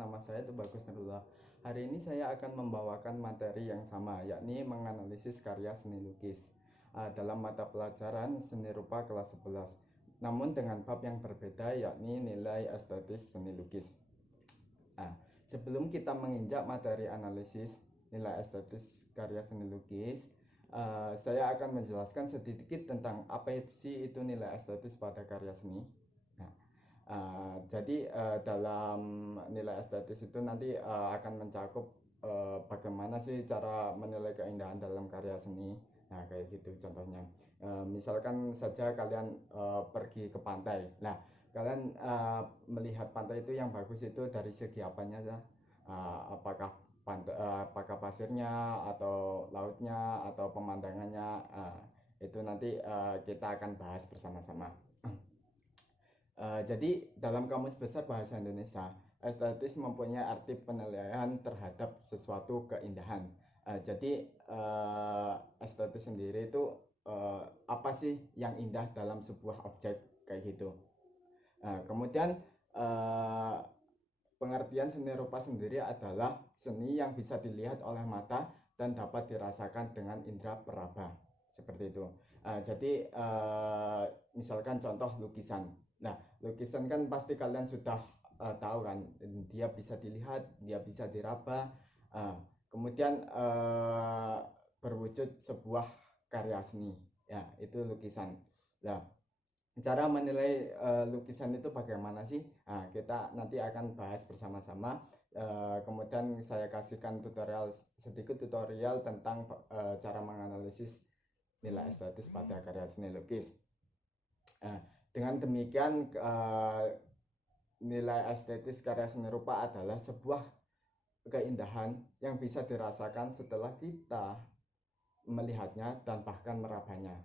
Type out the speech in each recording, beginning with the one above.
nama saya itu Bagus Nurullah. Hari ini saya akan membawakan materi yang sama, yakni menganalisis karya seni lukis dalam mata pelajaran seni rupa kelas 11. Namun dengan bab yang berbeda, yakni nilai estetis seni lukis. Sebelum kita menginjak materi analisis nilai estetis karya seni lukis, saya akan menjelaskan sedikit tentang apa sih itu nilai estetis pada karya seni. Jadi dalam nilai estetis itu nanti akan mencakup bagaimana sih cara menilai keindahan dalam karya seni. Nah, kayak gitu contohnya. Misalkan saja kalian pergi ke pantai. Nah, kalian melihat pantai itu yang bagus itu dari segi apanya ya? Apakah apakah pasirnya atau lautnya atau pemandangannya? Itu nanti kita akan bahas bersama-sama. Jadi dalam Kamus Besar Bahasa Indonesia, estetis mempunyai arti penilaian terhadap sesuatu keindahan. Jadi estetis sendiri itu apa sih yang indah dalam sebuah objek kayak gitu. Kemudian pengertian seni rupa sendiri adalah seni yang bisa dilihat oleh mata dan dapat dirasakan dengan indera peraba, seperti itu. Jadi misalkan contoh lukisan. Nah, lukisan kan pasti kalian sudah tahu kan, dia bisa dilihat, dia bisa diraba, kemudian berwujud sebuah karya seni. Ya, itu lukisan. Nah, cara menilai lukisan itu bagaimana sih? Nah, kita nanti akan bahas bersama-sama. Kemudian saya kasihkan sedikit tutorial tentang cara menganalisis nilai estetis pada karya seni lukis. Dengan demikian nilai estetis karya seni rupa adalah sebuah keindahan yang bisa dirasakan setelah kita melihatnya dan bahkan merabanya.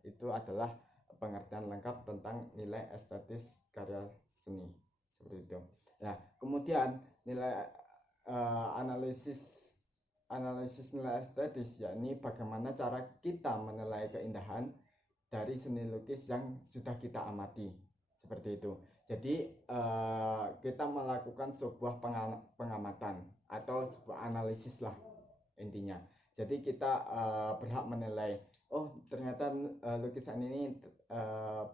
Itu adalah pengertian lengkap tentang nilai estetis karya seni, seperti itu. Nah, kemudian nilai analisis nilai estetis, yakni bagaimana cara kita menilai keindahan dari seni lukis yang sudah kita amati, seperti itu. Jadi kita melakukan sebuah pengamatan atau sebuah analisis lah intinya. Jadi kita berhak menilai, oh ternyata lukisan ini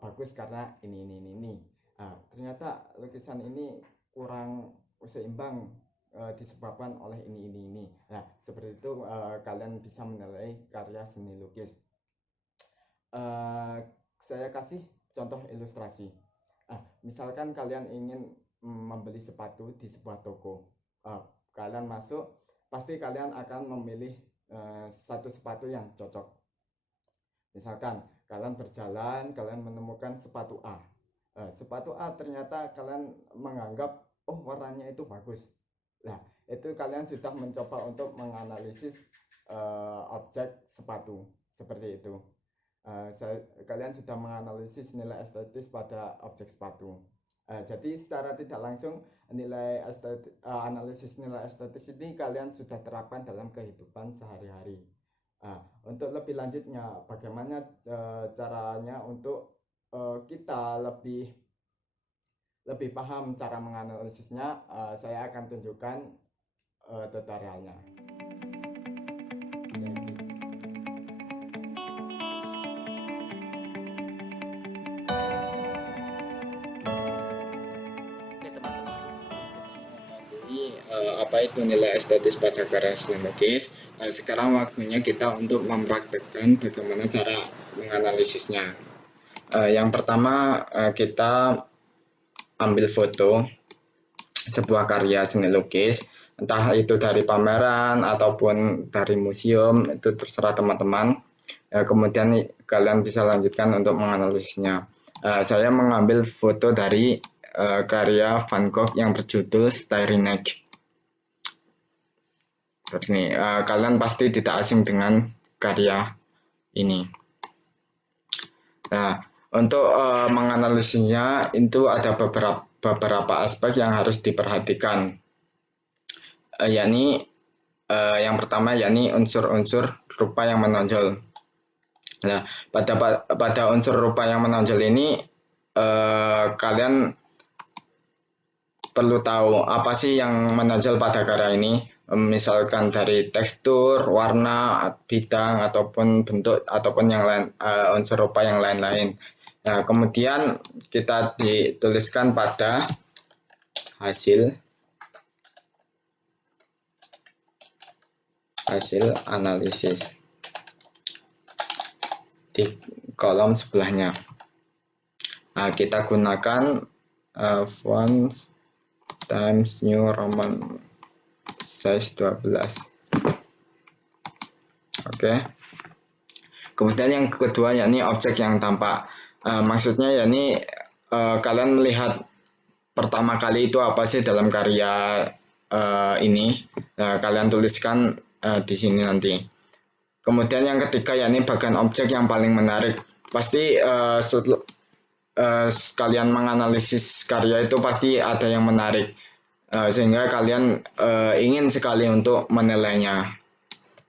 bagus karena ini. Ternyata lukisan ini kurang seimbang disebabkan oleh ini. Nah, seperti itu kalian bisa menilai karya seni lukis. Saya kasih contoh ilustrasi. Misalkan kalian ingin membeli sepatu di sebuah toko, kalian masuk, pasti kalian akan memilih satu sepatu yang cocok. Misalkan kalian berjalan, kalian menemukan sepatu A. Sepatu A ternyata kalian menganggap, oh warnanya itu bagus. Nah, itu kalian sudah mencoba untuk menganalisis objek sepatu, seperti itu. Kalian sudah menganalisis nilai estetis pada objek sepatu. Jadi secara tidak langsung analisis nilai estetis ini kalian sudah terapkan dalam kehidupan sehari-hari. Untuk lebih lanjutnya, bagaimana caranya untuk kita lebih paham cara menganalisisnya, saya akan tunjukkan tutorialnya. Apa itu nilai estetis pada karya seni lukis? Sekarang waktunya kita untuk mempraktekkan bagaimana cara menganalisisnya. Yang pertama kita ambil foto sebuah karya seni lukis, entah itu dari pameran ataupun dari museum, itu terserah teman-teman. Kemudian kalian bisa lanjutkan untuk menganalisisnya. Saya mengambil foto dari karya Van Gogh yang berjudul Starry Night. Ini kalian pasti tidak asing dengan karya ini. Nah, untuk menganalisisnya itu ada beberapa aspek yang harus diperhatikan, yakni yang pertama yakni unsur-unsur rupa yang menonjol. Nah, pada unsur rupa yang menonjol ini kalian perlu tahu apa sih yang menonjol pada karya ini, misalkan dari tekstur, warna, bidang, ataupun bentuk, ataupun yang lain, unsur rupa yang lain-lain. Nah, kemudian kita dituliskan pada hasil analisis di kolom sebelahnya. Nah, kita gunakan font Times New Roman size 12. Oke. Kemudian yang kedua yakni objek yang tampak. Maksudnya yakni kalian melihat pertama kali itu apa sih dalam karya ini. Kalian tuliskan di sini nanti. Kemudian yang ketiga yakni bagian objek yang paling menarik. Pasti kalian menganalisis karya itu pasti ada yang menarik, sehingga kalian ingin sekali untuk menilainya.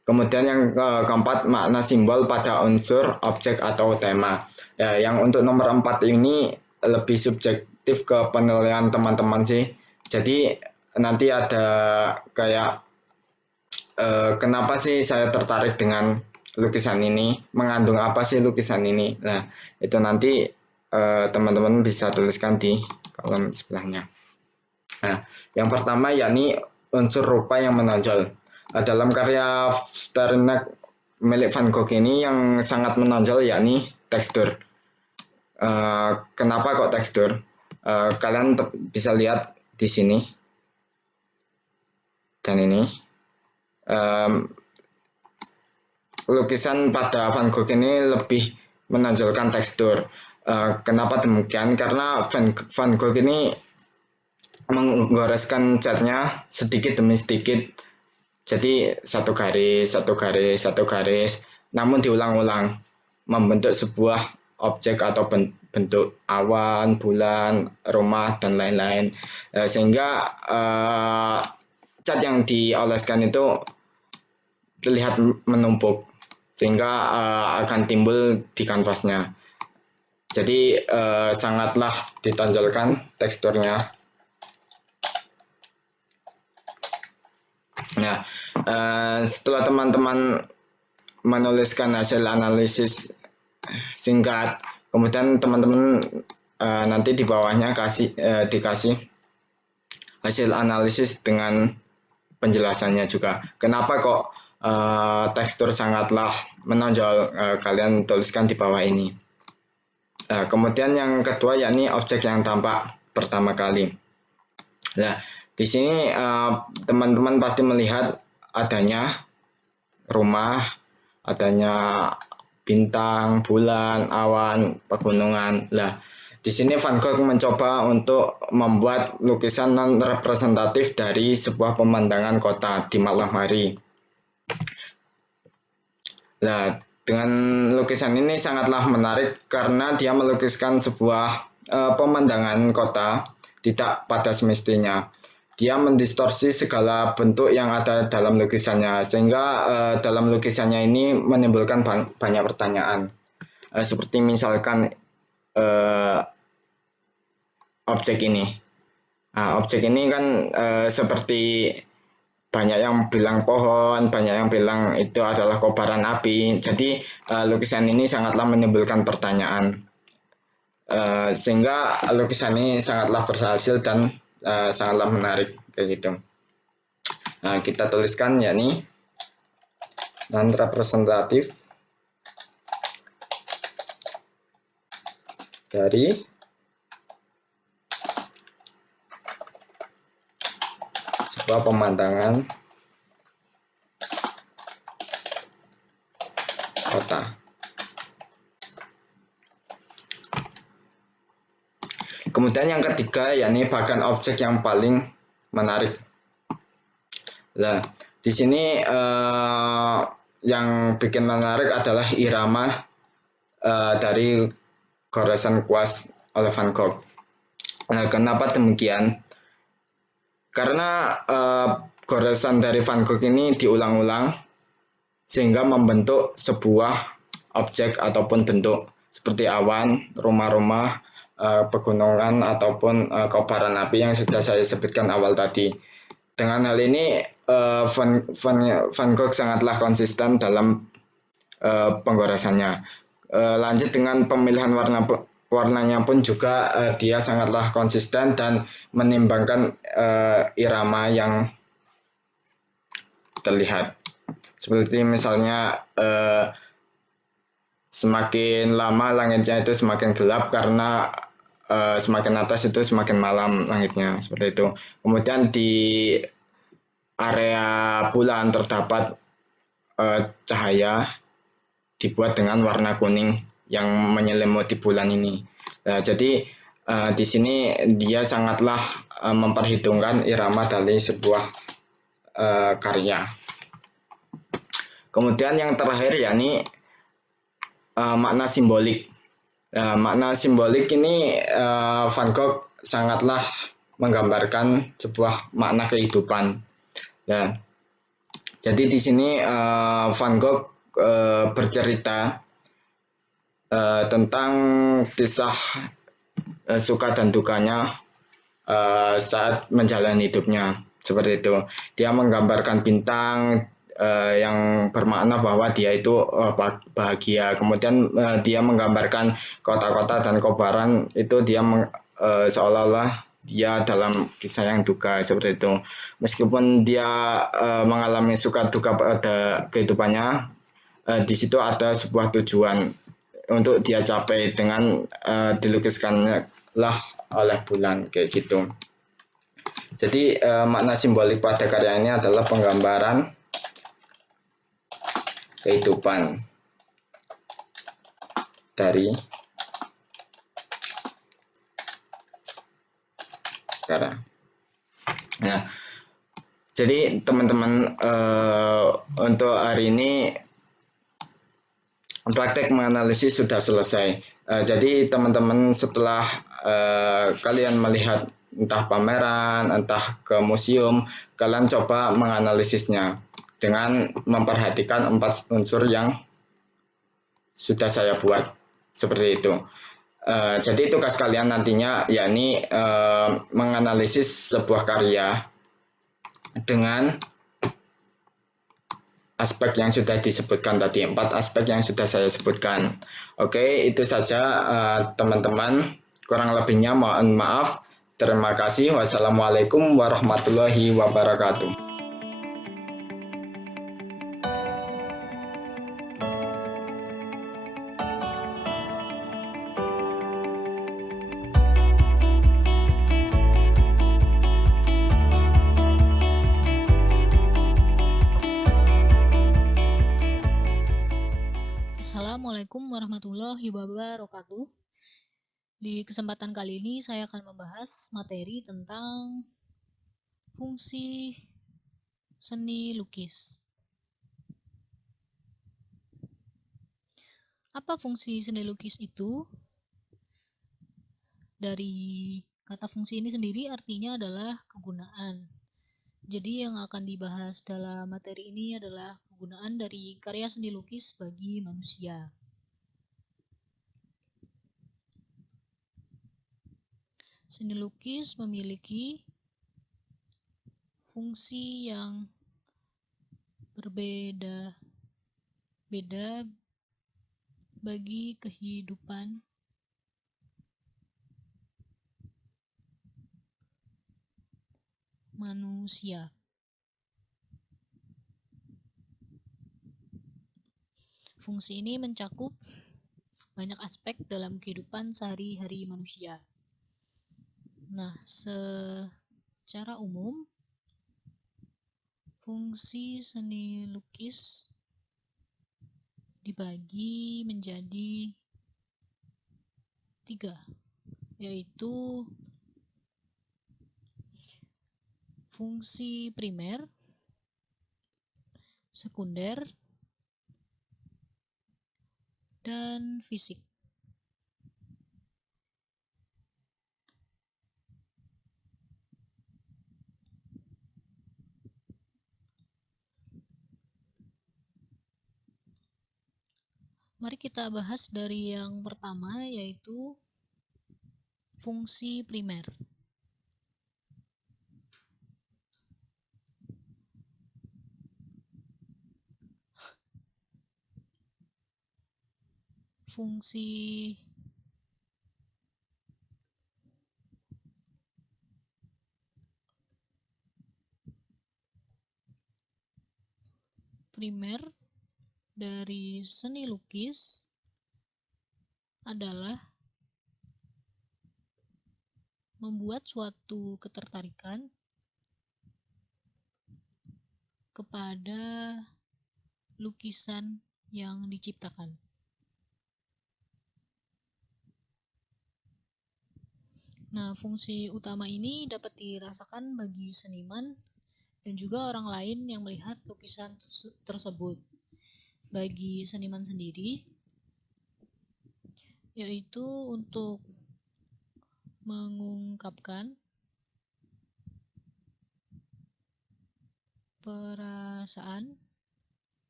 Kemudian yang keempat, makna simbol pada unsur, objek, atau tema. Ya, yang untuk nomor 4 ini lebih subjektif ke penilaian teman-teman sih. Jadi nanti ada kayak kenapa sih saya tertarik dengan lukisan ini, mengandung apa sih lukisan ini. Nah, itu nanti teman-teman bisa tuliskan di kolom sebelahnya. Nah, yang pertama yakni unsur rupa yang menonjol. Dalam karya Starry Night milik Van Gogh ini yang sangat menonjol yakni tekstur. Kenapa kok tekstur? Kalian bisa lihat di sini dan ini. Lukisan pada Van Gogh ini lebih menonjolkan tekstur. Kenapa demikian? Karena Van Gogh ini menggoreskan catnya sedikit demi sedikit. Jadi satu garis, namun diulang-ulang membentuk sebuah objek atau bentuk awan, bulan, rumah, dan lain-lain. Sehingga cat yang dioleskan itu terlihat menumpuk, sehingga akan timbul di kanvasnya. Jadi sangatlah ditonjolkan teksturnya. Nah, setelah teman-teman menuliskan hasil analisis singkat, kemudian teman-teman nanti di bawahnya dikasih hasil analisis dengan penjelasannya juga. Kenapa kok tekstur sangatlah menonjol, kalian tuliskan di bawah ini. Kemudian yang kedua yakni objek yang tampak pertama kali. Nah, di sini teman-teman pasti melihat adanya rumah, adanya bintang, bulan, awan, pegunungan. Nah, di sini Van Gogh mencoba untuk membuat lukisan non representatif dari sebuah pemandangan kota di malam hari. Nah, dengan lukisan ini sangatlah menarik karena dia melukiskan sebuah pemandangan kota tidak pada semestinya. Dia mendistorsi segala bentuk yang ada dalam lukisannya, sehingga dalam lukisannya ini menimbulkan banyak pertanyaan. Seperti misalkan objek ini. Nah, objek ini kan seperti banyak yang bilang pohon, banyak yang bilang itu adalah kobaran api. Jadi lukisan ini sangatlah menimbulkan pertanyaan. Sehingga lukisan ini sangatlah berhasil dan sangatlah menarik kayak gitu. Nah, kita tuliskan yakni non representatif dari sebuah pemandangan kota. Kemudian yang ketiga yakni bagian objek yang paling menarik. Nah, di sini yang bikin menarik adalah irama dari goresan kuas oleh Van Gogh. Nah, kenapa demikian? Karena goresan dari Van Gogh ini diulang-ulang sehingga membentuk sebuah objek ataupun bentuk. seperti awan, rumah-rumah, pegunungan ataupun kobaran api yang sudah saya sebutkan awal tadi. Dengan hal ini Van Gogh sangatlah konsisten dalam penggoresannya. Lanjut dengan pemilihan warnanya pun juga dia sangatlah konsisten dan menimbangkan irama yang terlihat. Seperti misalnya semakin lama langitnya itu semakin gelap karena semakin atas itu semakin malam langitnya, seperti itu. Kemudian di area bulan terdapat cahaya dibuat dengan warna kuning yang menyelimuti bulan ini. Jadi di sini dia sangatlah memperhitungkan irama dari sebuah karya. Kemudian yang terakhir yakni makna simbolik. Makna simbolik ini Van Gogh sangatlah menggambarkan sebuah makna kehidupan. Ya. Jadi di sini Van Gogh bercerita tentang kisah suka dan dukanya saat menjalani hidupnya, seperti itu. Dia menggambarkan bintang yang bermakna bahwa dia itu bahagia. Kemudian dia menggambarkan kota-kota dan kobaran itu dia seolah-olah dia dalam kisah yang duka, seperti itu. Meskipun dia mengalami suka duka pada kehidupannya, di situ ada sebuah tujuan untuk dia capai dengan dilukiskannya lah oleh bulan, kayak gitu. Jadi makna simbolik pada karya ini adalah penggambaran kehidupan dari karya. Nah, jadi teman-teman untuk hari ini praktek menganalisis sudah selesai. Jadi teman-teman setelah kalian melihat entah pameran, entah ke museum, kalian coba menganalisisnya dengan memperhatikan 4 unsur yang sudah saya buat, seperti itu. Jadi tugas kalian nantinya yakni menganalisis sebuah karya dengan aspek yang sudah disebutkan tadi, 4 aspek yang sudah saya sebutkan. Oke, itu saja teman-teman. Kurang lebihnya mohon maaf. Terima kasih. Wassalamualaikum warahmatullahi wabarakatuh. Assalamualaikum warahmatullahi wabarakatuh. Di kesempatan kali ini saya akan membahas materi tentang fungsi seni lukis. Apa fungsi seni lukis itu? Dari kata fungsi ini sendiri artinya adalah kegunaan. Jadi yang akan dibahas dalam materi ini adalah kegunaan dari karya seni lukis bagi manusia. Seni lukis memiliki fungsi yang berbeda-beda bagi kehidupan manusia. Fungsi ini mencakup banyak aspek dalam kehidupan sehari-hari manusia. Nah, secara umum, fungsi seni lukis dibagi menjadi 3, yaitu fungsi primer, sekunder, dan fisik. Mari kita bahas dari yang pertama, yaitu fungsi primer. Fungsi primer dari seni lukis adalah membuat suatu ketertarikan kepada lukisan yang diciptakan. Nah, fungsi utama ini dapat dirasakan bagi seniman dan juga orang lain yang melihat lukisan tersebut. Bagi seniman sendiri, yaitu untuk mengungkapkan perasaan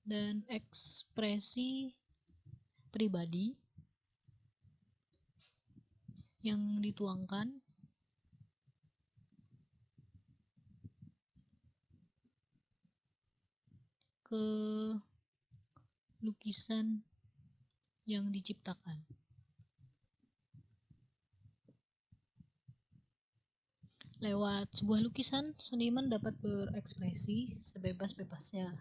dan ekspresi pribadi yang dituangkan ke lukisan yang diciptakan. Lewat sebuah lukisan, seniman dapat berekspresi sebebas-bebasnya.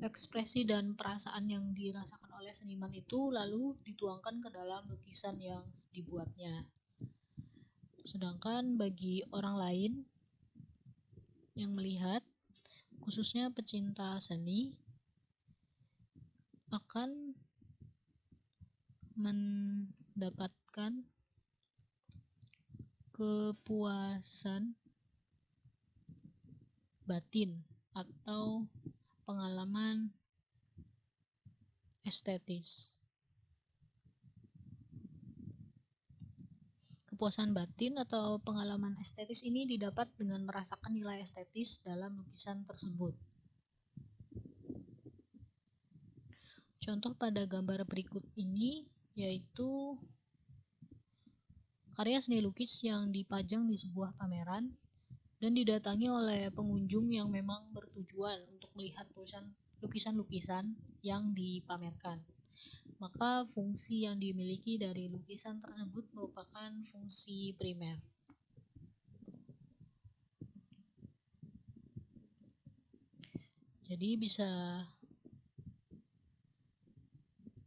Ekspresi dan perasaan yang dirasakan oleh seniman itu lalu dituangkan ke dalam lukisan yang dibuatnya. Sedangkan bagi orang lain yang melihat, khususnya pecinta seni, akan mendapatkan kepuasan batin atau pengalaman estetis. Kepuasan batin atau pengalaman estetis ini didapat dengan merasakan nilai estetis dalam lukisan tersebut. Contoh pada gambar berikut ini yaitu karya seni lukis yang dipajang di sebuah pameran dan didatangi oleh pengunjung yang memang bertujuan untuk melihat lukisan-lukisan yang dipamerkan. Maka fungsi yang dimiliki dari lukisan tersebut merupakan fungsi primer. Jadi bisa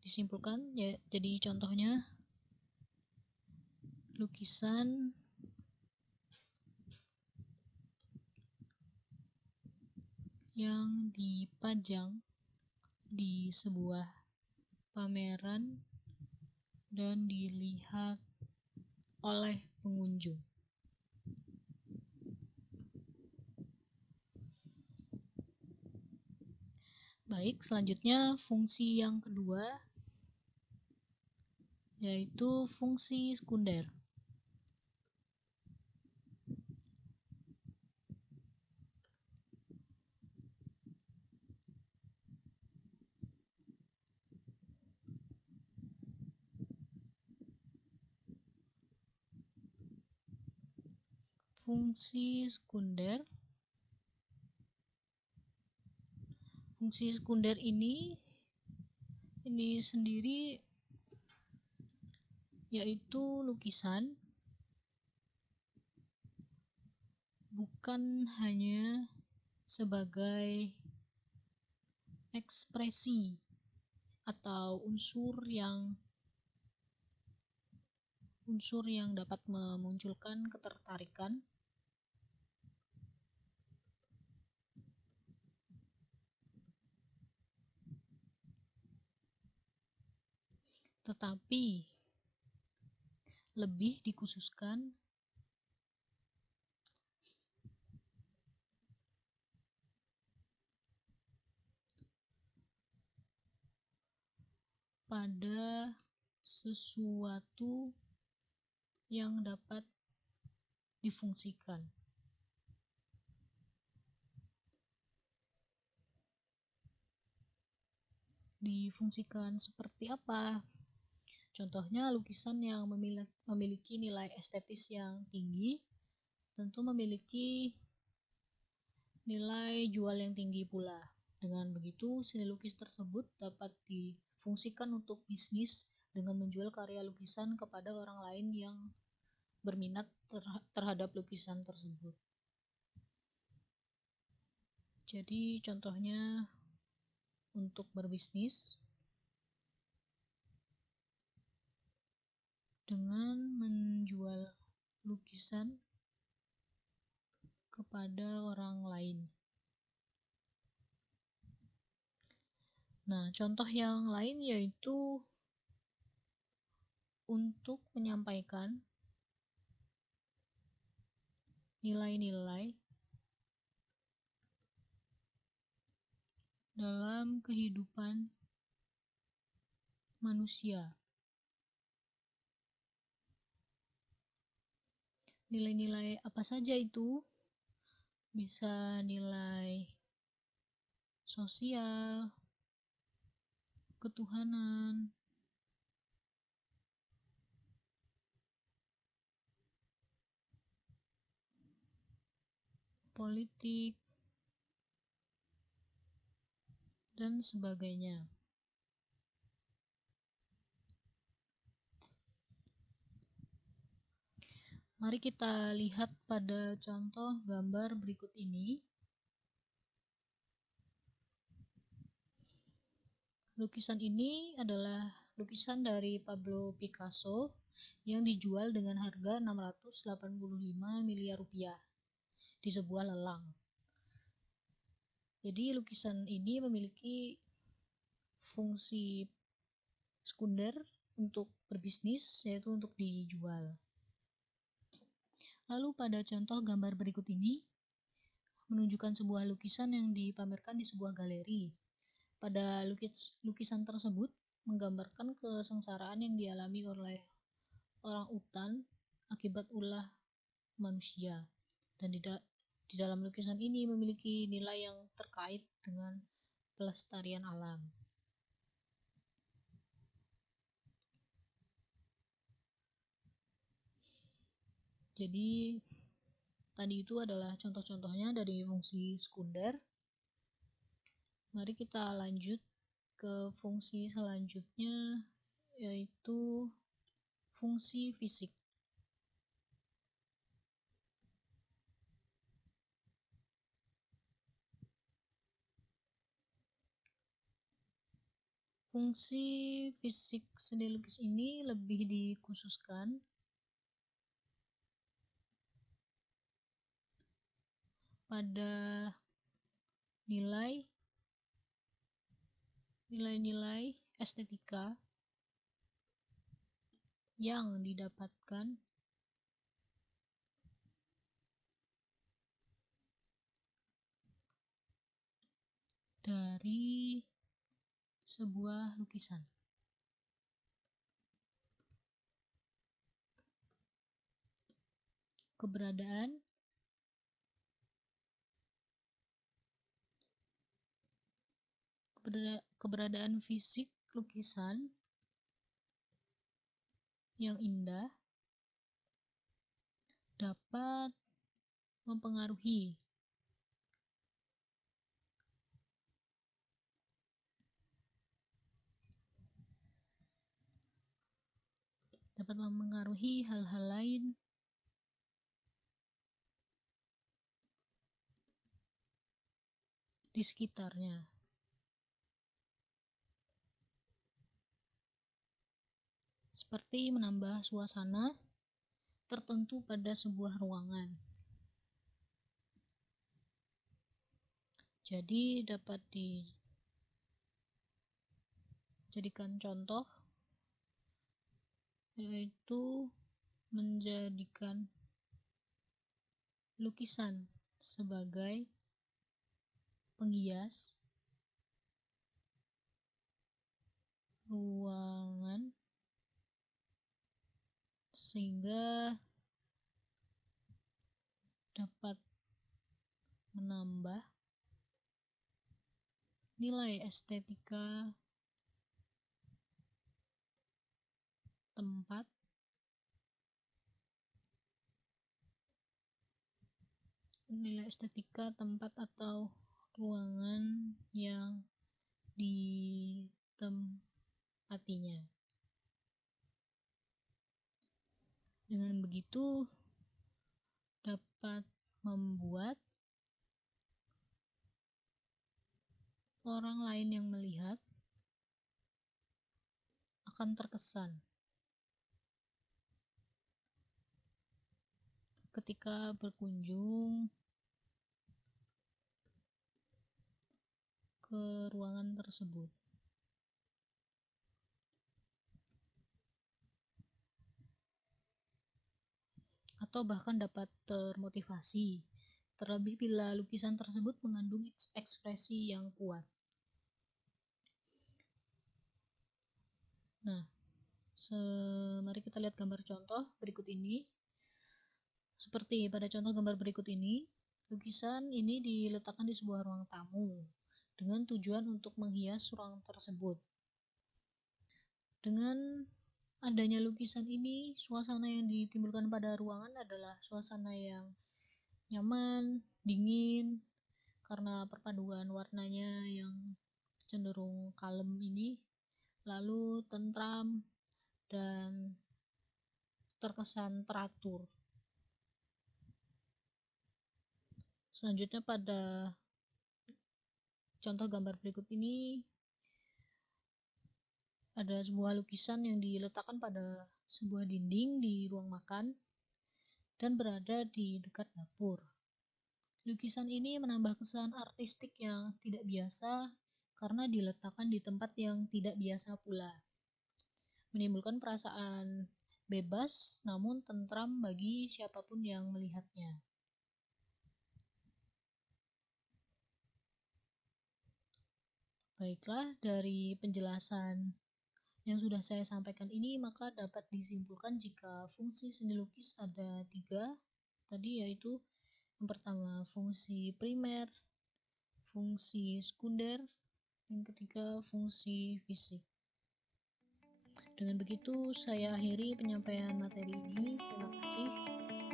disimpulkan ya, jadi contohnya lukisan yang dipajang di sebuah pameran dan dilihat oleh pengunjung. Baik, selanjutnya fungsi yang kedua yaitu fungsi sekunder. Fungsi sekunder ini sendiri yaitu lukisan bukan hanya sebagai ekspresi atau unsur yang dapat memunculkan ketertarikan, tetapi lebih dikhususkan pada sesuatu yang dapat difungsikan. difungsikan seperti apa. Contohnya lukisan yang memiliki nilai estetis yang tinggi tentu memiliki nilai jual yang tinggi pula. Dengan begitu, seni lukis tersebut dapat difungsikan untuk bisnis dengan menjual karya lukisan kepada orang lain yang berminat terhadap lukisan tersebut. Jadi contohnya untuk berbisnis dengan menjual lukisan kepada orang lain. Nah, contoh yang lain yaitu untuk menyampaikan nilai-nilai dalam kehidupan manusia. Nilai-nilai apa saja itu? Bisa nilai sosial, ketuhanan, politik, dan sebagainya. Mari kita lihat pada contoh gambar berikut ini. Lukisan ini adalah lukisan dari Pablo Picasso yang dijual dengan harga 685 miliar rupiah di sebuah lelang. Jadi lukisan ini memiliki fungsi sekunder untuk berbisnis, yaitu untuk dijual. Lalu pada contoh gambar berikut ini menunjukkan sebuah lukisan yang dipamerkan di sebuah galeri. Pada lukisan tersebut menggambarkan kesengsaraan yang dialami oleh orang utan akibat ulah manusia, dan di dalam lukisan ini memiliki nilai yang terkait dengan pelestarian alam. Jadi tadi itu adalah contoh-contohnya dari fungsi sekunder. Mari kita lanjut ke fungsi selanjutnya, yaitu fungsi fisik. Fungsi fisik seni lukis ini lebih dikhususkan pada nilai-nilai estetika yang didapatkan dari sebuah lukisan. Keberadaan fisik lukisan yang indah dapat mempengaruhi hal-hal lain di sekitarnya. Seperti menambah suasana tertentu pada sebuah ruangan. Jadi dapat dijadikan contoh, yaitu menjadikan lukisan sebagai penghias ruangan sehingga dapat menambah nilai estetika tempat nilai estetika tempat atau ruangan yang ditempatinya. Dengan begitu dapat membuat orang lain yang melihat akan terkesan ketika berkunjung ke ruangan tersebut. Atau bahkan dapat termotivasi, terlebih bila lukisan tersebut mengandung ekspresi yang kuat. Nah, mari kita lihat gambar contoh berikut ini. Seperti pada contoh gambar berikut ini, lukisan ini diletakkan di sebuah ruang tamu dengan tujuan untuk menghias ruang tersebut. Dengan adanya lukisan ini, suasana yang ditimbulkan pada ruangan adalah suasana yang nyaman, dingin, karena perpaduan warnanya yang cenderung kalem ini, lalu tentram dan terkesan teratur. Selanjutnya pada contoh gambar berikut ini ada sebuah lukisan yang diletakkan pada sebuah dinding di ruang makan dan berada di dekat dapur. Lukisan ini menambah kesan artistik yang tidak biasa karena diletakkan di tempat yang tidak biasa pula. Menimbulkan perasaan bebas namun tentram bagi siapapun yang melihatnya. Baiklah, dari penjelasan yang sudah saya sampaikan ini, maka dapat disimpulkan jika fungsi seni lukis ada 3 tadi, yaitu yang pertama fungsi primer, fungsi sekunder, yang ketiga fungsi fisik. Dengan begitu saya akhiri penyampaian materi ini. Terima kasih.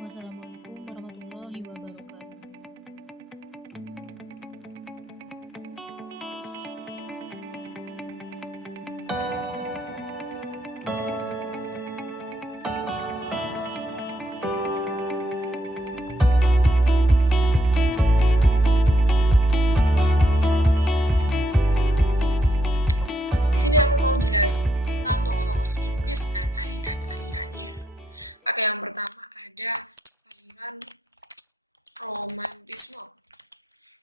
Wassalamualaikum warahmatullahi wabarakatuh. Di sini aku mau jelasin tentang tokoh-tokoh seni lukis dan aliran-alirannya. Oke, yang pertama ada aliran romantisme.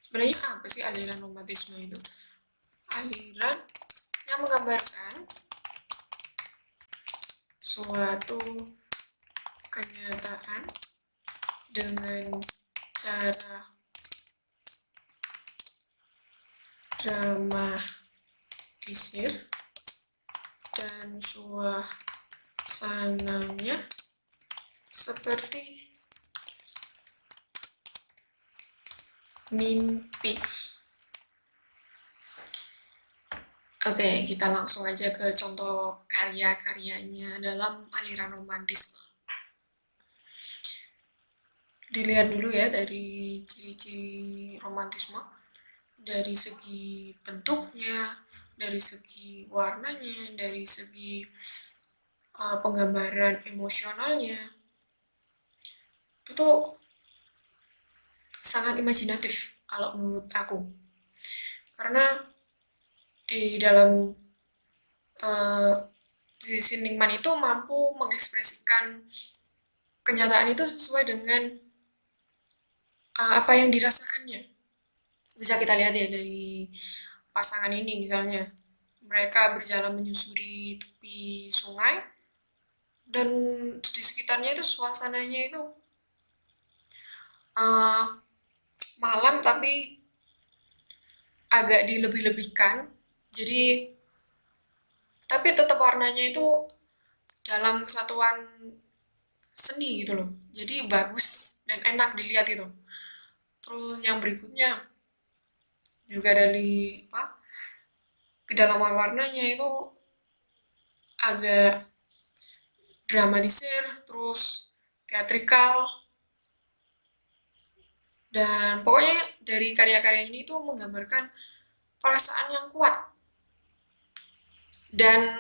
Sebenarnya apa sih aliran romantisme itu? Aliran yang menggambarkan suatu kenyataan dengan cara dramatisir dan suasananya seperti mimpi. Oke, kita langsung aja ke contoh karya-karyanya dalam aliran romantisme. Dilihat dulu ya dari ciri-ciri romantisme, dari segi bentuknya, dari segi warnanya, dari segi penggambaran emosionalnya, itu sangat imajinatif kalau menurut aku. Karena di dalam sisi seniman itu mampu mengekspresikan kenyataan itu sesuai dengan apa yang dirasakannya. Bisa kita lihat ya dari pasangan ini misalnya, mereka berjalan menyusuri tepi sungai dan di sekitarnya itu suasananya itu malam tapi agak dilebih-lebihkan, jadi tapi tetap warnanya itu dalam kesatuan seni gitu loh, jadi bagus dan enak dilihat gitu. Terus yang berikutnya juga dari kedalaman warnanya itu agak dramatisir, terus teatrikal, dan pokoknya dari karya-karya ini tuh menggambarkan perasaan yang kuat dan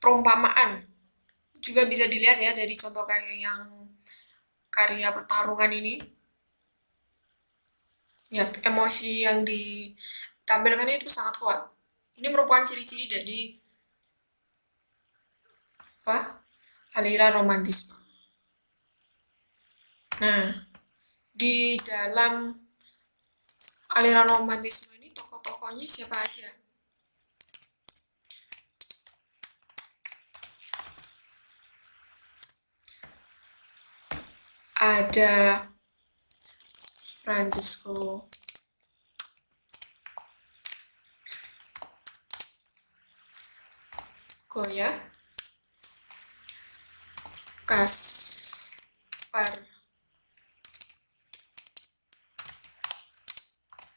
perumpamaan. Juga bisa dilihat ya dari contoh karya pertarungan ini. Ya, emosi yang ditampilkan itu sangat kuat. Ini merupakan ciri-ciri dari aliran romantisme. Nah, di dalam aliran romantisme ini tokoh-tokohnya siapa aja? Ada Francesco Goya, Caspar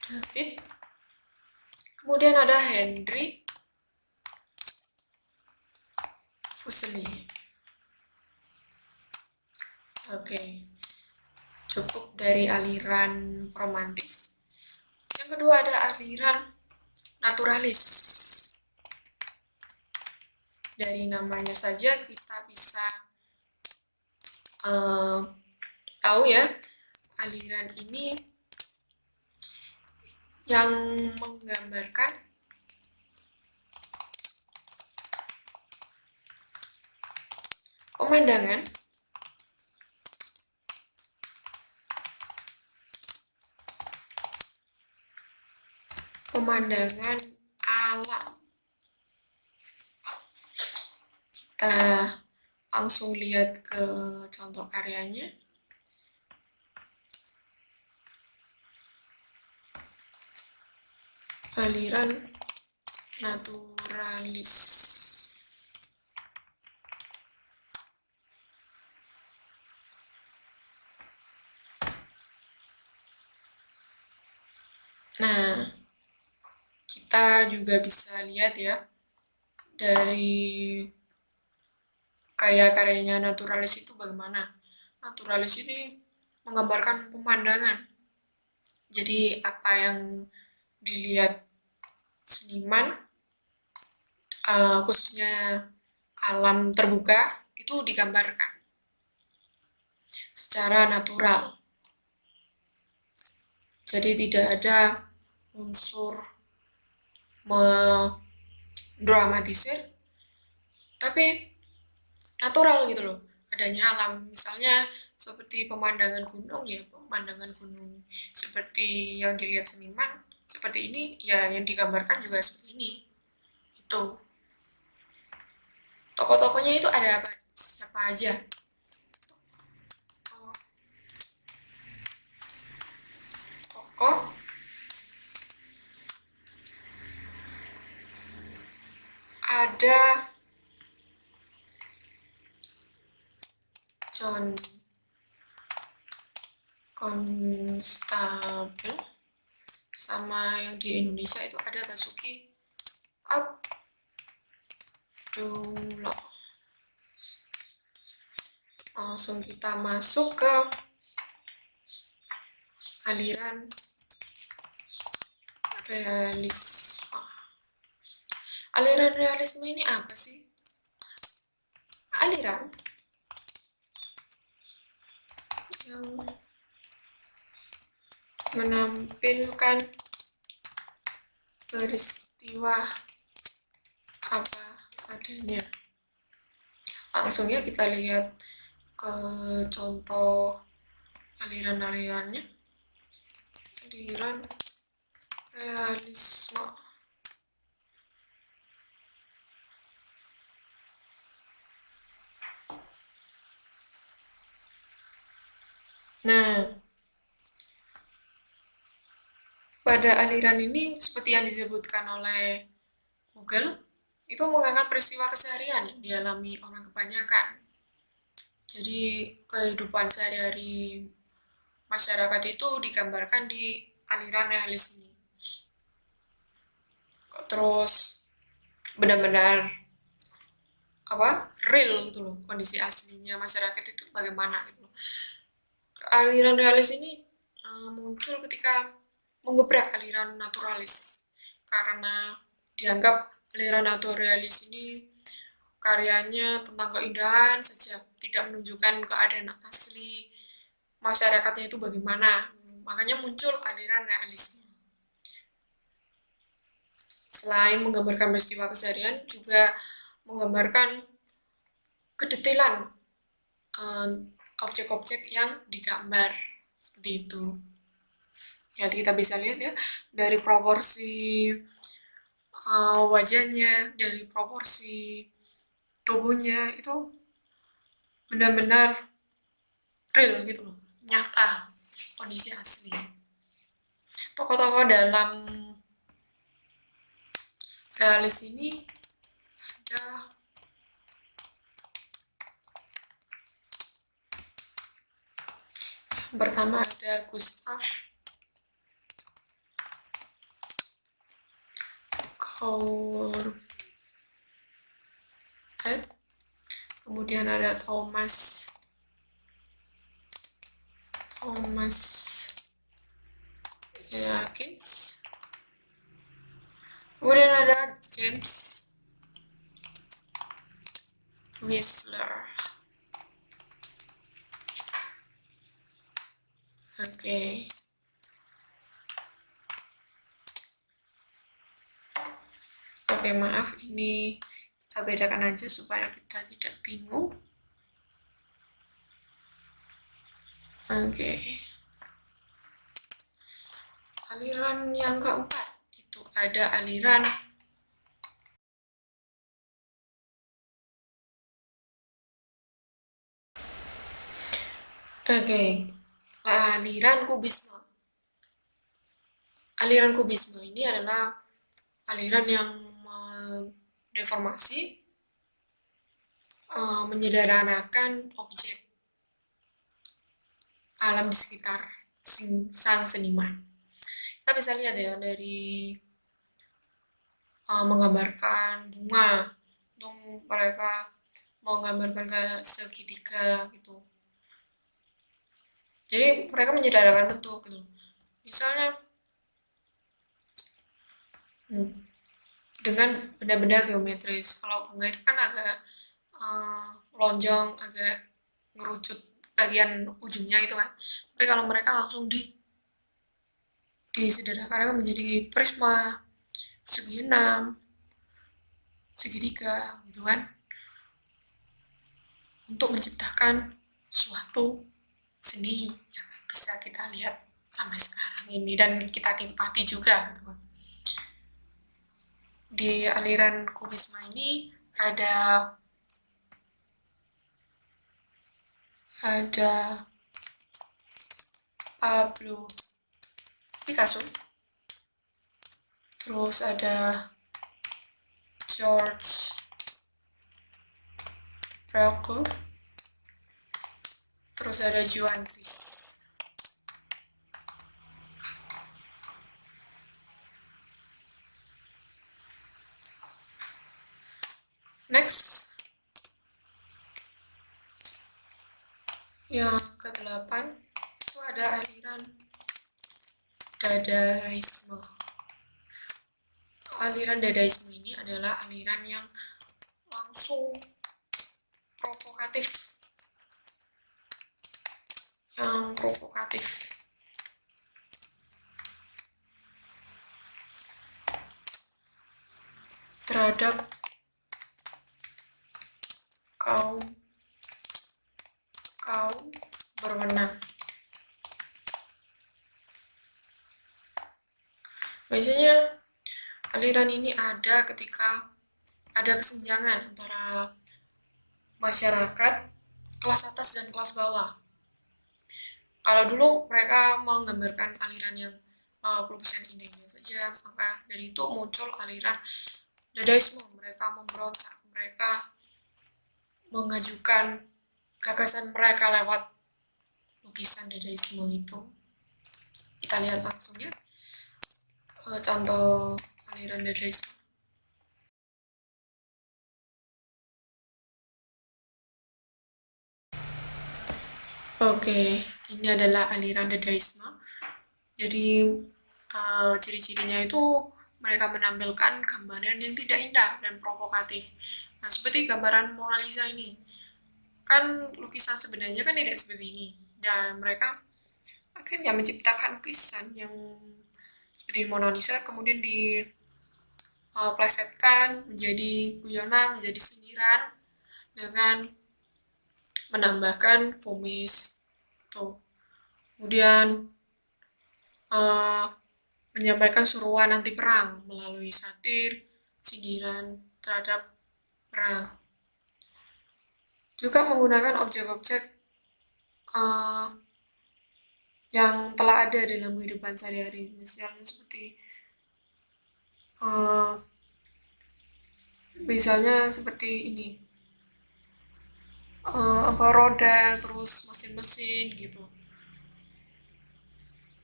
David, kemudian ada Henry Fuseli. Oke, cukup dari aliran romantis. Yang kedua ada aliran naturalis. Dari namanya saja kita bisa tahu ya, aliran ini yang menggambarkan pemandangan alam. Kita langsung lihat ke contoh karyanya. Aliran naturalis. Nah, kita juga bisa lihat ya dari karya-karyanya naturalis itu bagaimana. Naturalis ini menggambarkan pemandangan. Jadi apa yang dilihat seniman, khususnya alam terbuka, itu digambarkan secara natural. Jadi tidak ada unsur mendramatisir, tapi natural gitu loh. Adanya alam, misalnya seperti pemandangan gunung, ya pemandangan gunung seperti yang dilihat seniman, seperti ini, ya yang digambarkan juga seperti ini. Itu. Tokoh-tokohnya itu ada apa? Siapa aja? Tokoh ada John Constable, sama yang di Indonesia itu ada Basuki Abdullah. Langsung kita masuk ke aliran realisme. Aliran realisme ini apa sih? Aliran yang menampilkan peristiwa apa adanya. Langsung ya kita lihat ke contoh aliran-alirannya. Aliran realisme. Nah, pada aliran ini seperti yang disebutkan oleh Google, itu mengangkat peristiwa keseharian yang dialami orang kebanyakan. Jadi kehidupan sehari-hari masyarakat itu digambarkan di aliran realisme. Terus benar-benar real gitu loh, kondisi aslinya masyarakat itu bagaimana gitu loh. Aliran realis ini muncul ketika mengebrak aliran naturalis, karena dianggap aliran naturalis ini karyanya tentang keindahan saja, tidak menunjukkan keadaan asli masyarakatnya itu bagaimana. Makanya muncul aliran realisme. Selain menggambarkan peristiwa keseharian, juga menggambarkan kedetailan objek-objek yang digambar, seperti itu. Ya, kita bisa lihat ya, dari proporsi wajahnya, dari proporsi tubuhnya, itu benar-benar real gitu loh, nyata, kondisi asli. Tokoh-tokoh dalam realis ini ada pertama ada Gustav Courbet, kemudian ada Thomas Atkins, kemudian ada James Whistler. Oke. Oke, maaf, ini kita bedakan aja supaya kita tidak bingung. Oke. Aliran yang keempat itu ada aliran aliran kubisme. Aliran kubisme ini adalah aliran yang mendeformasi, menyederhanakan objek alam di sekitar sang seniman. Kita bisa lihat ya, dari menggambarkan bunga, untuk mereka menggambarkan kayak segitiga gitu. Jadi mereka menyederhanakan bentuk gitu. Misalnya dengan benda-benda geometris. Kalau bunga itu kan agak lonjong, agak ngerucut bagian ujungnya gitu kan. Tapi kalau mereka langsung disederhanakan menjadi prisma, segi enam, segitiga gitu kan, untuk menciptakan suatu seni yang bisa kita lihat sampai sekarang ini dan kita nikmati juga gitu. Di aliran kubisme ini ada Pablo Picasso, terus ada George Rothko, terus ada Joan Tris. Next, yang ke-8 itu ada aliran Dadaisme. Aliran Dadaisme ini adalah aliran yang langsung provokatif, terhadap kaum berwenang. Biasanya aliran ini ada ketika ada kesenjangan antara masyarakat kelas atas dan kelas bawah. Kalau dulu mereka menggambarkan aliran yang pelukisan indah-indah saja, maka dari itu muncul aliran Dadaisme. Mereka memberontak, mereka mengajukan gagasan mereka lewat lukisan Dadaisme itu. Kita lihat langsung ya contoh aliran Dadaisme. Oke, ini adalah aliran Dadaisme. Jadi ciri-cirinya itu mereka menampilkan gambaran yang tidak indah dan provokatif. Nah, seperti gambaran Mona Lisa ini. Kan lukisan sebenarnya kan tidak seperti ini. Dan mereka akhirnya menciptakan lukisan yang seperti Mona Lisa kemudian diplesetkan menjadi guyonan, menjadi sindiran dengan menambahkan kumis tuh. Kemudian menyampaikan seruan anti perang melalui satir, sindiran terhadap perang. Juga menggunakan objek-objek yang telah ada dalam kehidupan sehari-hari, misalnya seperti ini, roda, terus mesin-mesin gitu.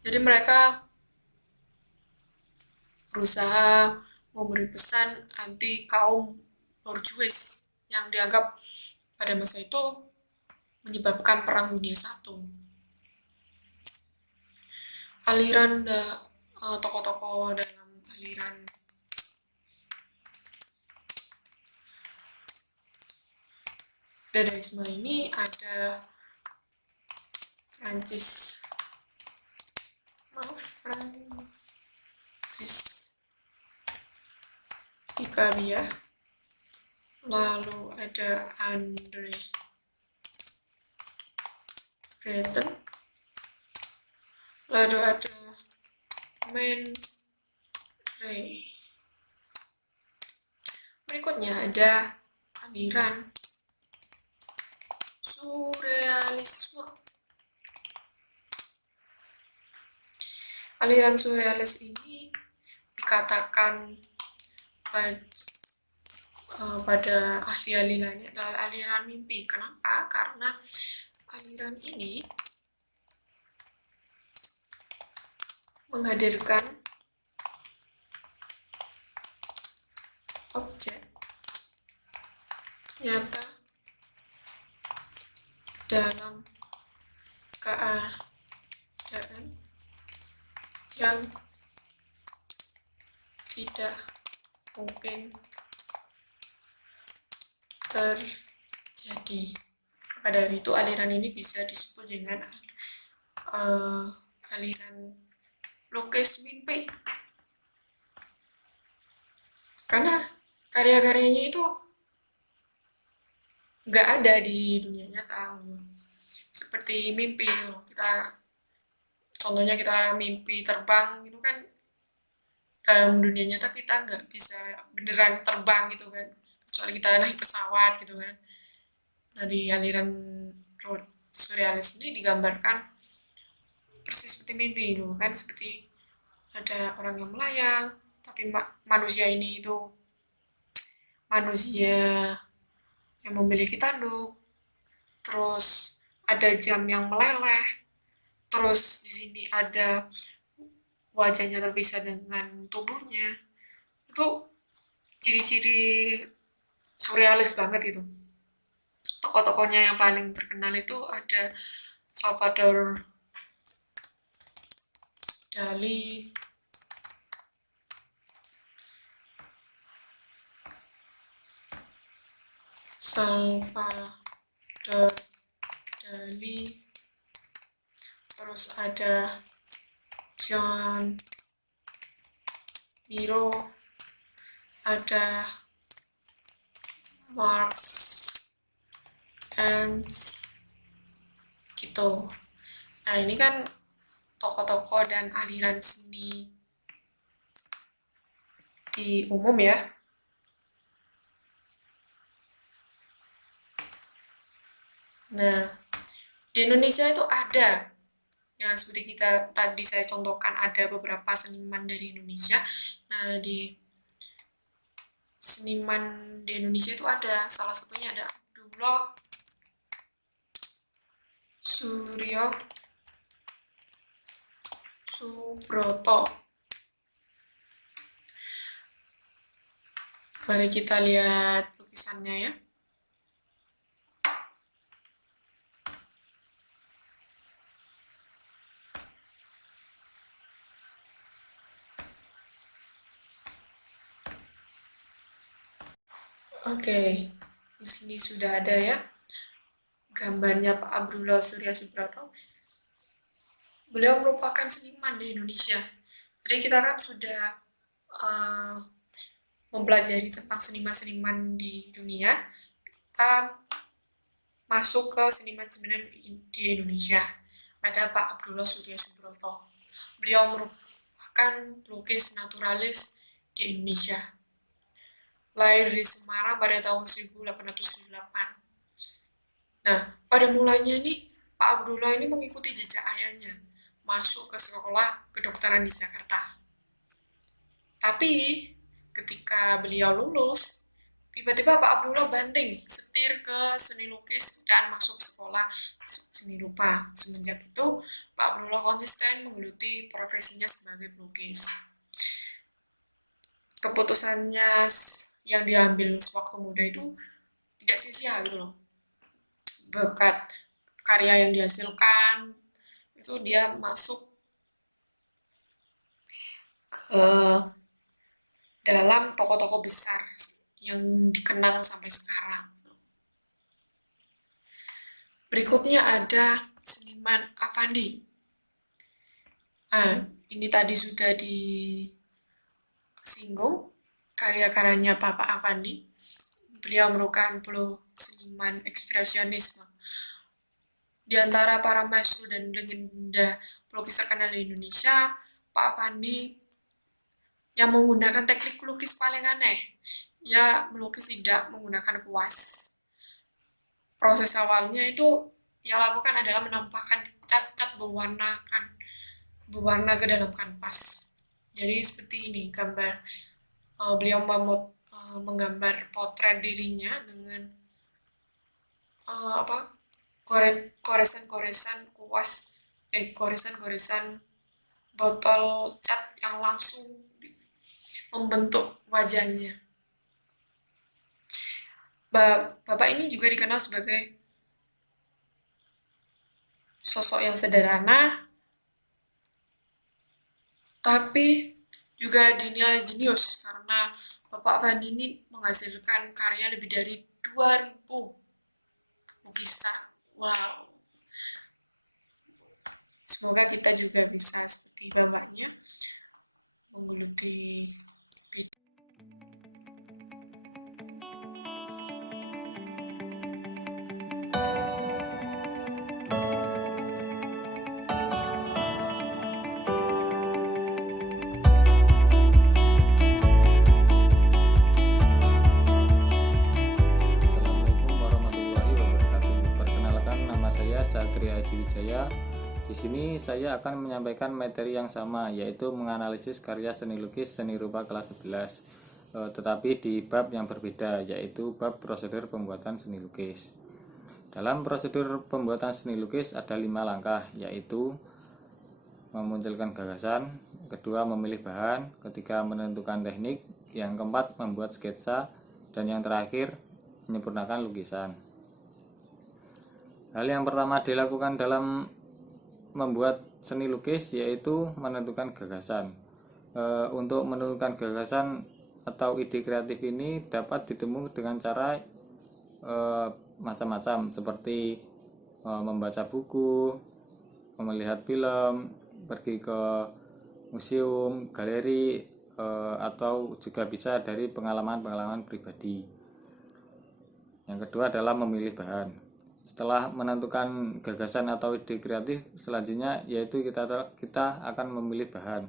Jadi mereka berusaha memberi pesan anti kaum borjuis yang dianggap pada masa itu menyebabkan perang dunia satu. Aliran tokoh-tokoh dalam aliran Dadaisme ini ada Francis Picabia, lalu ada Andre Breton, lalu ada Man Ray. Berikutnya ada aliran surrealisme. Aliran surrealis ini dikatakan pada ahli alirannya adalah aliran mimpi. Kenapa? Karena aliran ini menghadirkan objek nyata dalam keadaan yang tidak mungkin terjadi. Maka dari itu aliran ini bisa disebut dengan aliran lukis mimpi. Karena karya-karyanya itu nggak ada di dunia nyata. Seperti mimpi, contohnya kita mimpi terbang itu kan dalam dunia nyata kita nggak bisa beneran terbang gitu kan, kecuali kita naik pesawat gitu kan. Nah, di aliran surrealis ini digambarkan persis seperti mimpi itu kan, seperti ada orang yang melayang, tapi manusia ini itu manusia yang memiliki tanduk, terus ada jam yang meleleh, terus di sini ada wajahnya terpisah dengan tubuhnya. Itu ciri-ciri surrealis banget itu. Tokoh-tokohnya yang paling terkenal itu ada Salvador Dali, terus ada John Miro, ada Marx and gitu. Nah, ini kan tokoh-tokoh dan aliran seni di umum ya. Nah, di Indonesia itu ada yang seperti kita tadi saya contohkan, ada beberapa seniman dari Indonesia. Nah, di seniman di Indonesia itu ada, salah satunya ada Abdullah Suryo Subroto. Mari kita lihat lukisannya ya. Oke, di sini sudah ada ya gambarnya Pak Abdullah Surya Subroto. Beliau merupakan seniman di Indonesia. Jadi kita kan sudah uh, mempelajari tentang seniman-seniman di dunia. Kita masuk ke seniman-seniman di Indonesia. Ada Pak Abdullah Surya Subroto. Beliau merupakan pelukis naturalis di Indonesia. Lahir di Semarang pada tahun 1878. Nah, pada mulanya nih, Pak Abdullah ini mengikuti jejak ayahnya, masuk ke sekolah kedokteran di Jakarta. Tapi, ketika beliau lulus, tiba-tiba Pak Abdullah banting, setir ke seni lukis dan masuk sekolah seni rupa. Semenjak itu, Pak Abdullah konsisten menggeluti profesinya sebagai pelukis. Keputusannya yang diambil sewaktu muda itu tidak sia-sia gitu loh. Berkat karya yang dihasilkan, itu dia masuk ke dalam tokoh-tokoh besar yang dikenang sampai sekarang. Berikutnya ada seniman Avandi. Nah, ini tadi sudah disinggung karya-karyanya Bapak Avandi. Beliau merupakan seniman ekspresionisme. Di antara para maestro dan legenda pelukis terkenal di Indonesia, Pak Avandi yang menggunakan teknik lukis paling aneh. Ia melukis tidak menggunakan kuas. Proses awalnya itu yang lakukan adalah menampakkan cat-cat berwarna ke dalam kanvas. Jadi seperti ini gambar beliau menggambar potret dirinya dengan goresan-goresan kuas, goresan-goresan botol cat yang langsung membentuk wajahnya. Bapak ini juga dikenal sebagai sosok yang sederhana, tapi juga dinilai jenius karena Bapak Avandi ini menghasilkan karya lebih dari 2000 lukisan. Wow. Semoga kita juga bisa seperti bapaknya menggeluti Assalamualaikum warahmatullahi wabarakatuh. Perkenalkan, nama saya Satria Haji Wijaya. Di sini saya akan menyampaikan materi yang sama, yaitu menganalisis karya seni lukis seni rupa kelas 11, tetapi di bab yang berbeda, yaitu bab prosedur pembuatan seni lukis. Dalam prosedur pembuatan seni lukis ada 5 langkah, yaitu memunculkan gagasan, kedua memilih bahan, ketiga menentukan teknik, yang keempat membuat sketsa, dan yang terakhir menyempurnakan lukisan. Hal yang pertama dilakukan dalam membuat seni lukis yaitu menentukan gagasan. Untuk menentukan gagasan atau ide kreatif ini dapat ditemui dengan cara macam-macam, seperti membaca buku, melihat film, pergi ke museum, galeri, atau juga bisa dari pengalaman-pengalaman pribadi. Yang kedua adalah memilih bahan. Setelah menentukan gagasan atau ide kreatif, selanjutnya yaitu kita akan memilih bahan.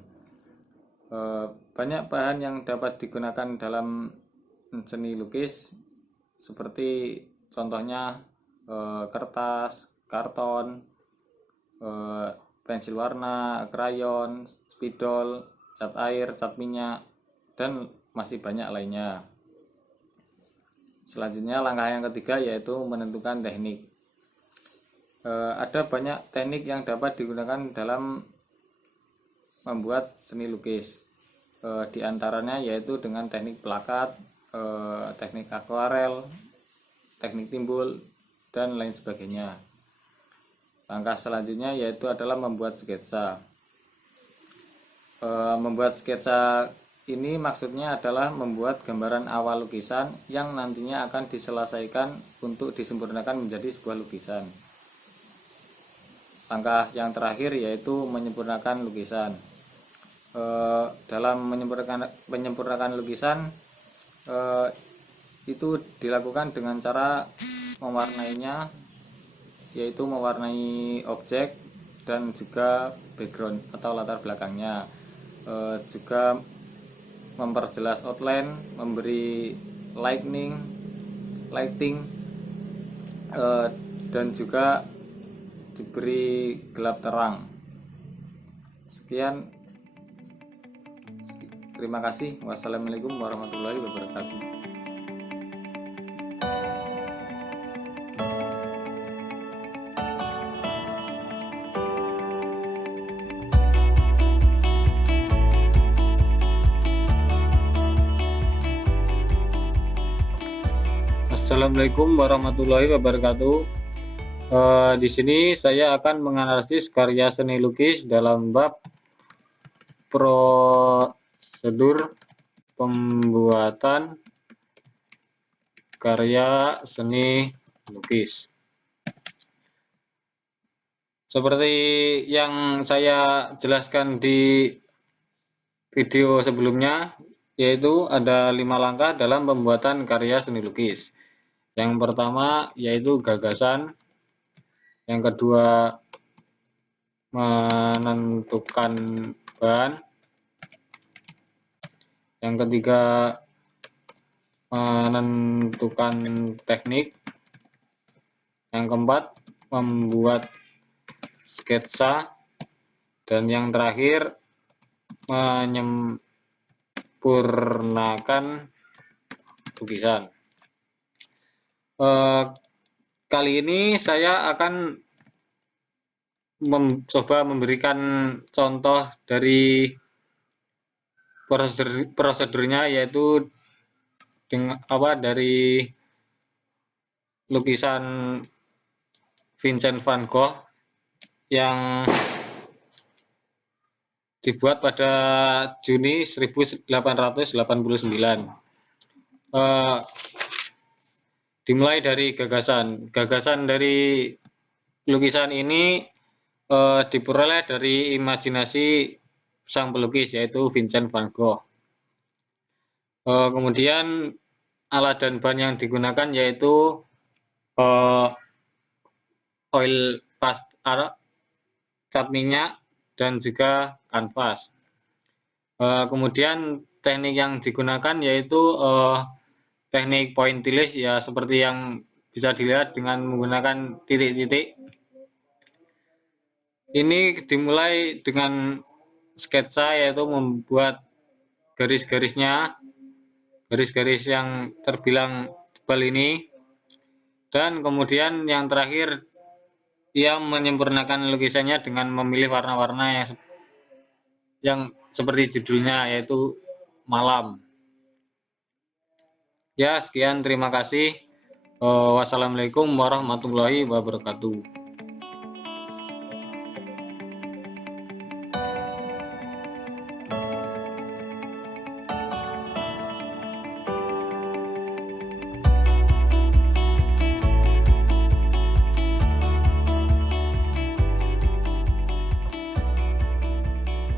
Banyak bahan yang dapat digunakan dalam seni lukis, seperti contohnya kertas, karton, pensil warna, krayon, spidol, cat air, cat minyak, dan masih banyak lainnya. Selanjutnya langkah yang ketiga yaitu menentukan teknik. Ada banyak teknik yang dapat digunakan dalam membuat seni lukis. Di antaranya yaitu dengan teknik plakat, teknik akuarel, teknik timbul, dan lain sebagainya. Langkah selanjutnya yaitu adalah membuat sketsa. Membuat sketsa ini maksudnya adalah membuat gambaran awal lukisan yang nantinya akan diselesaikan untuk disempurnakan menjadi sebuah lukisan. Langkah yang terakhir yaitu menyempurnakan lukisan. Dalam menyempurnakan lukisan itu dilakukan dengan cara mewarnainya, yaitu mewarnai objek dan juga background atau latar belakangnya, juga memperjelas outline, memberi lighting, dan juga diberi gelap terang. Sekian, terima kasih. Wassalamualaikum warahmatullahi wabarakatuh. Assalamualaikum warahmatullahi wabarakatuh. Di sini saya akan menganalisis karya seni lukis dalam bab prosedur pembuatan karya seni lukis. Seperti yang saya jelaskan di video sebelumnya, yaitu ada 5 langkah dalam pembuatan karya seni lukis. Yang pertama yaitu gagasan, yang kedua menentukan bahan, yang ketiga menentukan teknik, yang keempat membuat sketsa, dan yang terakhir menyempurnakan lukisan. Kali ini saya akan mencoba memberikan contoh dari prosedurnya, yaitu dari lukisan Vincent van Gogh yang dibuat pada Juni 1889. Dimulai dari gagasan. Gagasan dari lukisan ini diperoleh dari imajinasi sang pelukis, yaitu Vincent van Gogh. Kemudian alat dan bahan yang digunakan yaitu oil pastel, cat minyak, dan juga kanvas. Kemudian teknik yang digunakan yaitu teknik pointillis, ya seperti yang bisa dilihat dengan menggunakan titik-titik. Ini dimulai dengan sketsa, yaitu membuat garis-garis yang terbilang tebal ini, dan kemudian yang terakhir ia menyempurnakan lukisannya dengan memilih warna-warna yang seperti judulnya, yaitu malam. Ya, sekian, terima kasih. Wassalamualaikum warahmatullahi wabarakatuh.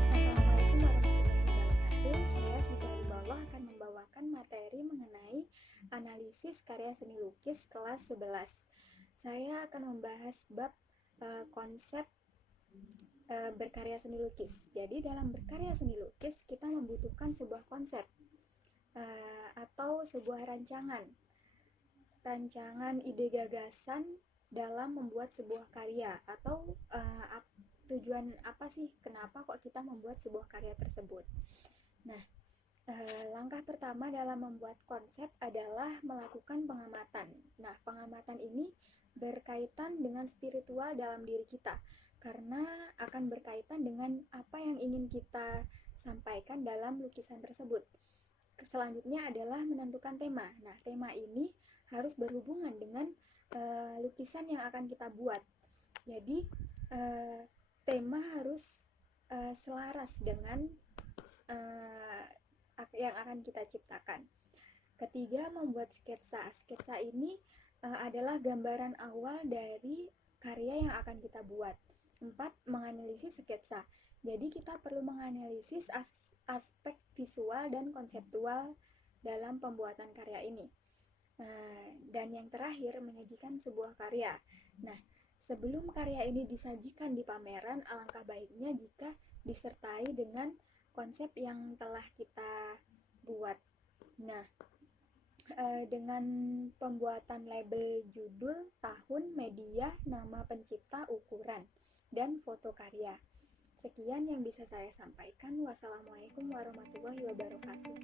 Assalamualaikum warahmatullahi wabarakatuh. Saya Siti Alibawah akan membawakan materi mengenai analisis karya seni lukis kelas 11. Saya akan membahas bab konsep berkarya seni lukis. Jadi dalam berkarya seni lukis kita membutuhkan sebuah konsep atau sebuah rancangan ide gagasan dalam membuat sebuah karya, atau tujuan apa sih, kenapa kok kita membuat sebuah karya tersebut. Nah, langkah pertama dalam membuat konsep adalah melakukan pengamatan. Nah, pengamatan ini berkaitan dengan spiritual dalam diri kita, karena akan berkaitan dengan apa yang ingin kita sampaikan dalam lukisan tersebut. Selanjutnya adalah menentukan tema. Nah, tema ini harus berhubungan dengan lukisan yang akan kita buat. Jadi, tema harus selaras dengan yang akan kita ciptakan. Ketiga, membuat sketsa. Sketsa ini adalah gambaran awal dari karya yang akan kita buat. 4. Menganalisis sketsa. Jadi kita perlu menganalisis aspek visual dan konseptual dalam pembuatan karya ini. Dan yang terakhir, menyajikan sebuah karya. Nah, sebelum karya ini disajikan di pameran, alangkah baiknya jika disertai dengan konsep yang telah kita buat. Nah, dengan pembuatan label judul, tahun, media, nama pencipta, ukuran, dan foto karya. Sekian yang bisa saya sampaikan. Wassalamualaikum warahmatullahi wabarakatuh.